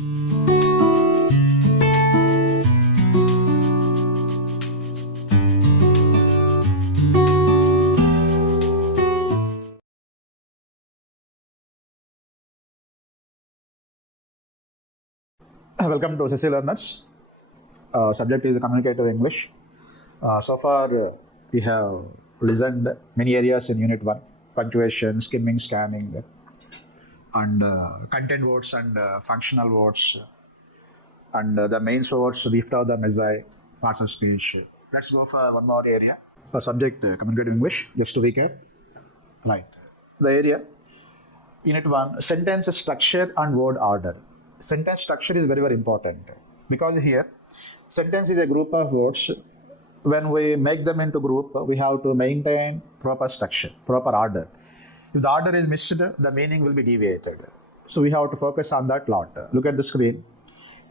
Welcome to SSC Learners. Subject is Communicative English. So far, we have listened many areas in Unit 1, punctuation, skimming, scanning, and content words and functional words, and the main source, lift of the message, parts of speech. Let's go for one more area. Subject, Communicative English, just to recap. Right. The area, Unit 1, sentence structure and word order. Sentence structure is very, very important because here, sentence is a group of words. When we make them into group, we have to maintain proper structure, proper order. If the order is missed, the meaning will be deviated. So we have to focus on that lot. Look at the screen.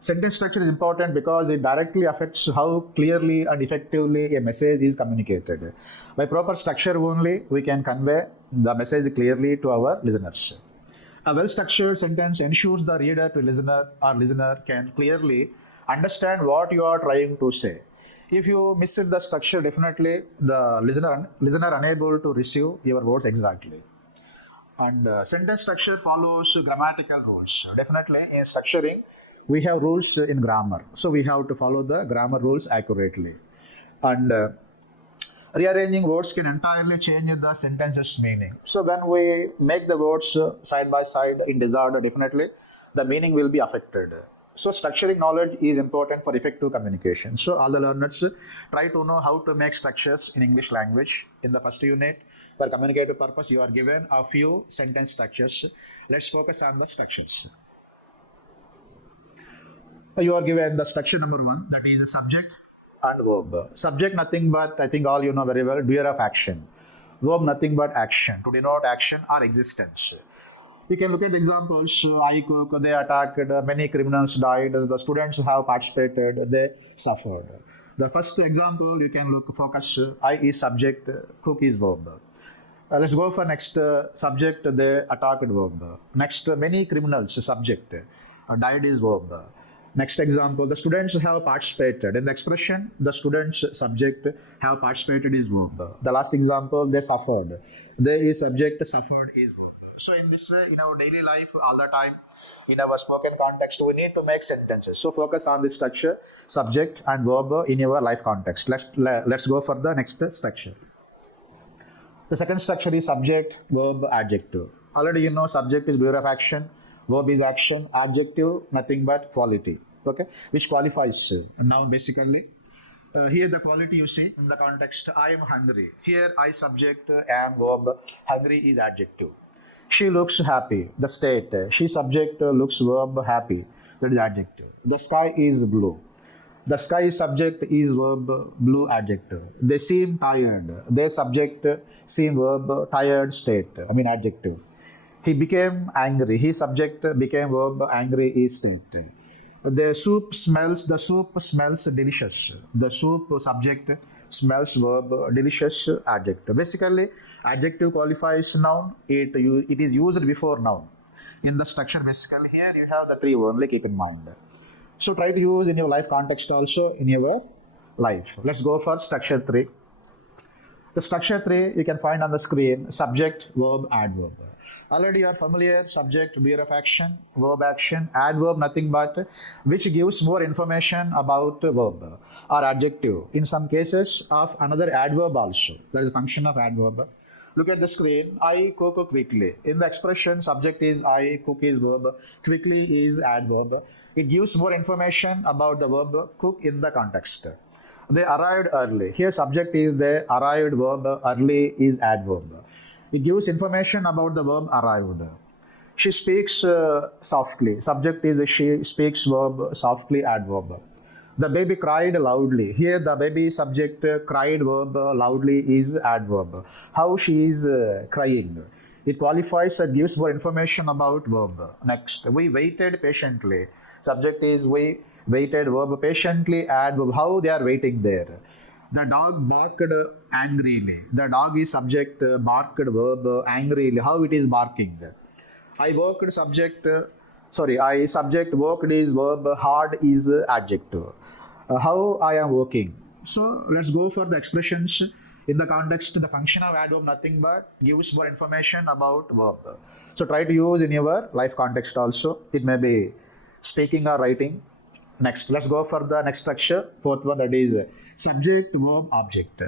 Sentence structure is important because it directly affects how clearly and effectively a message is communicated. By proper structure only, we can convey the message clearly to our listeners. A well-structured sentence ensures the reader to listener can clearly understand what you are trying to say. If you miss the structure, definitely the listener unable to receive your words exactly. And sentence structure follows grammatical rules. Definitely in structuring, we have rules in grammar. So we have to follow the grammar rules accurately. And rearranging words can entirely change the sentence's meaning. So when we make the words side by side in disorder, definitely the meaning will be affected. So structuring knowledge is important for effective communication. So all the learners try to know how to make structures in English language. In the first unit, for communicative purpose, you are given a few sentence structures. Let's focus on the structures. You are given the structure number 1, that is a subject and verb. Subject nothing but, I think all you know very well, doer of action. Verb nothing but action, to denote action or existence. We can look at the examples. I cook, they attacked, many criminals died, the students have participated, they suffered. The first example you can focus, I is subject, cook is verb. Let's go for next subject, they attacked verb. Next, many criminals, subject, died is verb. Next example, the students have participated. In the expression, the students subject have participated is verb. The last example, they suffered. They is subject, suffered is verb. So in this way, in our daily life, all the time, in our spoken context, we need to make sentences. So focus on the structure, subject and verb in your life context. Let's go for the next structure. The second structure is subject, verb, adjective. Already you know subject is doer of action. Verb is action, adjective, nothing but quality, okay, which qualifies noun basically. Here the quality you see in the context, I am hungry. Here I subject, am verb, hungry is adjective. She looks happy, the state, she subject, looks verb, happy, that is adjective. The sky is blue. The sky is subject, is verb, blue adjective. They seem tired. They subject, seem verb, tired state, adjective. He became angry. He subject became verb, angry is state. The soup smells delicious. The soup subject smells verb, delicious adjective. Basically, adjective qualifies noun. It is used before noun. In the structure, basically, here you have the 3 only, keep in mind. So try to use in your life context also in your life. Let's go for structure 3. The structure 3 you can find on the screen, subject, verb, adverb. Already you are familiar, subject, doer of action, verb action, adverb nothing but, which gives more information about verb or adjective. In some cases of another adverb also. That is a function of adverb. Look at the screen, I cook quickly. In the expression, subject is I, cook is verb, quickly is adverb. It gives more information about the verb cook in the context. They arrived early. Here subject is they, arrived verb, early is adverb. It gives information about the verb arrived. She speaks softly. Subject is she speaks verb, softly adverb. The baby cried loudly. Here the baby subject, cried verb, loudly is adverb. How she is crying. It qualifies and gives more information about verb. Next, we waited patiently. Subject is we waited verb, patiently adverb. How they are waiting there. The dog barked angrily. The dog is subject, barked verb, angrily. How it is barking. I worked subject, sorry, I subject, worked is verb, hard is adjective. How I am working. So let's go for the expressions. In the context, the function of adverb nothing but gives more information about verb. So try to use in your life context also. It may be speaking or writing. Next, let's go for the next structure. Fourth one, that is subject, verb, object.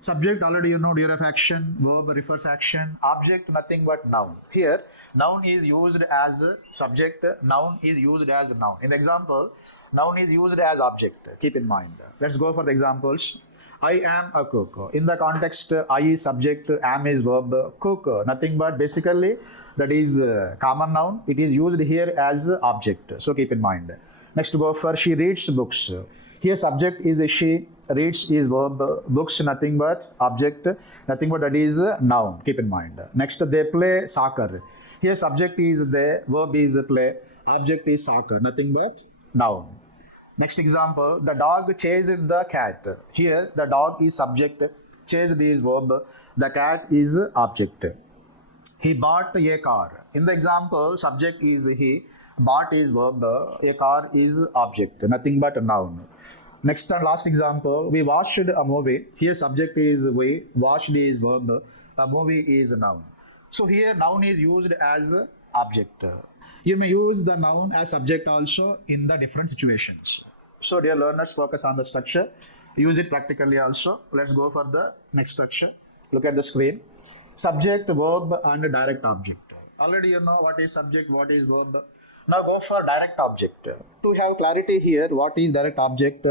Subject, already you know, doer of action. Verb refers action. Object, nothing but noun. Here, noun is used as subject. Noun is used as noun. In the example, noun is used as object. Keep in mind. Let's go for the examples. I am a cook. In the context, I is subject, am is verb, cook, nothing but basically that is common noun. It is used here as object. So keep in mind. Next, go for she reads books. Here subject is she, reads is verb, books nothing but object, nothing but that is noun. Keep in mind. Next, they play soccer. Here subject is they, verb is play, object is soccer, nothing but noun. Next example, the dog chased the cat. Here the dog is subject, chased is verb, the cat is object. He bought a car. In the example, subject is he, bought is verb, a car is object, nothing but a noun. Next and last example, we watched a movie. Here subject is we, watched is verb, a movie is a noun. So here noun is used as object. You may use the noun as subject also in the different situations. So dear learners, focus on the structure. Use it practically also. Let's go for the next structure. Look at the screen. Subject, verb and direct object. Already you know what is subject, what is verb. Now go for direct object. To have clarity here, what is direct object?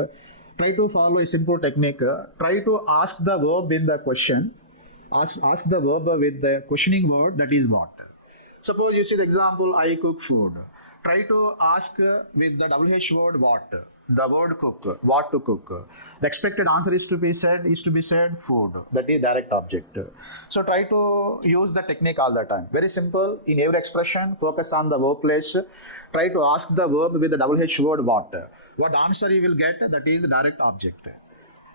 Try to follow a simple technique. Try to ask the verb in the question. Ask the verb with the questioning word, that is what. Suppose you see the example, I cook food. Try to ask with the WH word what. The word cook, what to cook. The expected answer is to be said food. That is direct object. So try to use the technique all the time. Very simple. In every expression, focus on the verb place. Try to ask the verb with the WH word what. What answer you will get, that is direct object.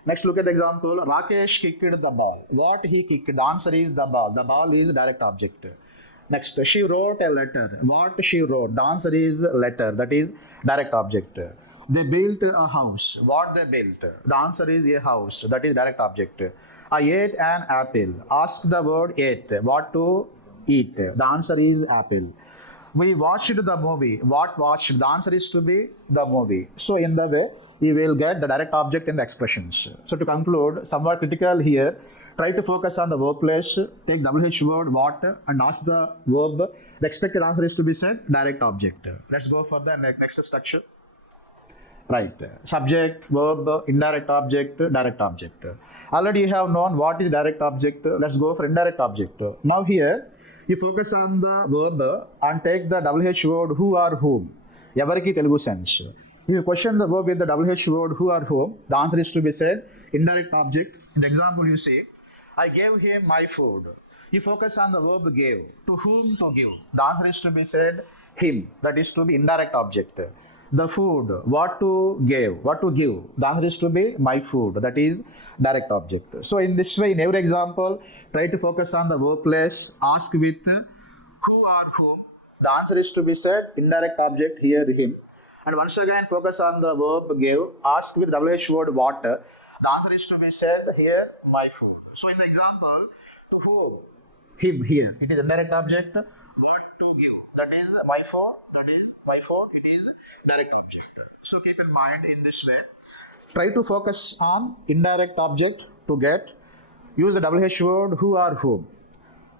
Next, look at the example. Rakesh kicked the ball. What he kicked? The answer is the ball. The ball is direct object. Next, she wrote a letter. What she wrote? The answer is letter. That is direct object. They built a house. What they built? The answer is a house. That is direct object. I ate an apple. Ask the word ate. What to eat? The answer is apple. We watched the movie. What watched? The answer is to be the movie. So in the way, you will get the direct object in the expressions. So to conclude, somewhat critical here, try to focus on the verb place, take WH word what and ask the verb. The expected answer is to be said direct object. Let's go for the next structure. Right. Subject, verb, indirect object, direct object. Already you have known what is direct object. Let's go for indirect object. Now here, you focus on the verb and take the WH word who or whom. Evariki Telugu sense. If you question the verb with the WH word who or whom, the answer is to be said indirect object. In the example you say, I gave him my food. You focus on the verb gave. To whom to give? The answer is to be said him. That is to be indirect object. The food, what to give, what to give. The answer is to be my food. That is direct object. So in this way, in every example, try to focus on the verb place, ask with who or whom. The answer is to be said indirect object, here him. And once again, focus on the verb give, ask with WH word what. The answer is to be said here my food. So in the example, to whom? Him here. It is indirect object. What to give? That is my food. That is my food. It is direct object. So keep in mind in this way. Try to focus on indirect object to get. Use the WH word who or whom.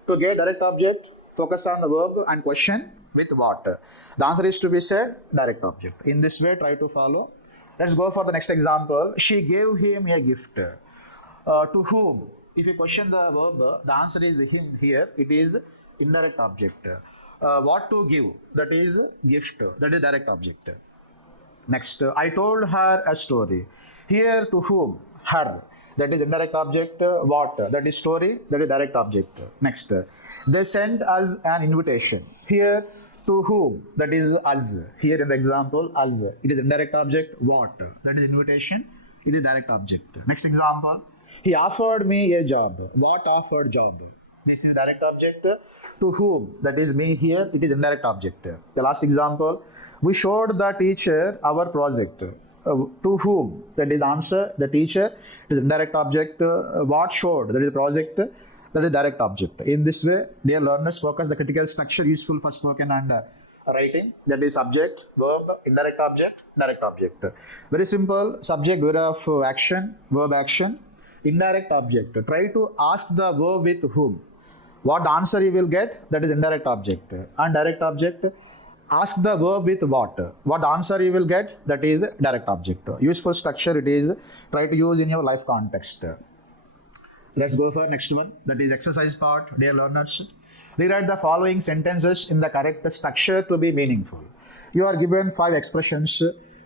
To get direct object, focus on the verb and question with what. The answer is to be said direct object. In this way, try to follow. Let's go for the next example. She gave him a gift. To whom? If you question the verb, the answer is him here. It is indirect object. What to give? That is gift. That is direct object. Next, I told her a story. Here to whom? Her. That is indirect object. What? That is story. That is direct object. Next, they sent us an invitation. Here to whom? That is us. Here in the example, us. It is indirect object. What? That is invitation. It is direct object. Next example, he offered me a job. What offered job? This is direct object. To whom, that is me here, it is indirect object. The last example, we showed the teacher our project. To whom, that is answer, the teacher, it is indirect object. What showed, that is project, that is direct object. In this way, dear learners, focus the critical structure useful for spoken and writing, that is subject, verb, indirect object, direct object. Very simple, subject, verb of action, verb action, indirect object. Try to ask the verb with whom. What answer you will get, that is indirect object. And direct object, ask the verb with what. What answer you will get, that is direct object. Useful structure it is, try to use in your life context. Let's go for next one, that is exercise part, dear learners. Rewrite the following sentences in the correct structure to be meaningful. You are given 5 expressions.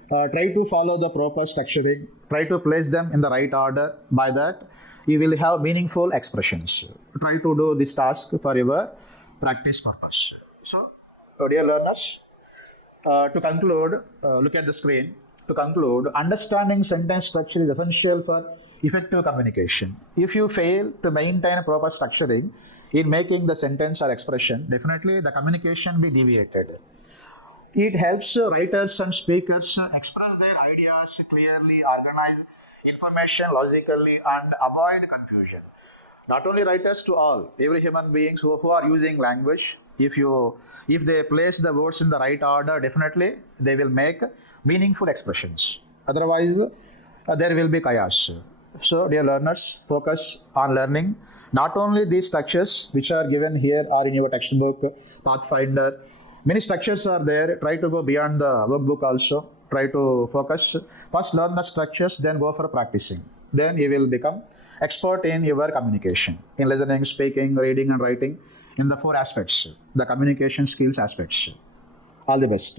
Try to follow the proper structuring. Try to place them in the right order. By that, you will have meaningful expressions. Try to do this task for your practice purpose. So, dear learners, to conclude, look at the screen. To conclude, understanding sentence structure is essential for effective communication. If you fail to maintain proper structuring in making the sentence or expression, definitely the communication be deviated. It helps writers and speakers express their ideas clearly, organize information logically, and avoid confusion. Not only writers, to all, every human beings who are using language, if they place the words in the right order, definitely they will make meaningful expressions. Otherwise, there will be chaos. So, dear learners, focus on learning not only these structures which are given here or in your textbook, Pathfinder. Many structures are there. Try to go beyond the workbook also. Try to focus. First learn the structures, then go for practicing. Then you will become expert in your communication, in listening, speaking, reading and writing, in the 4 aspects, the communication skills aspects. All the best.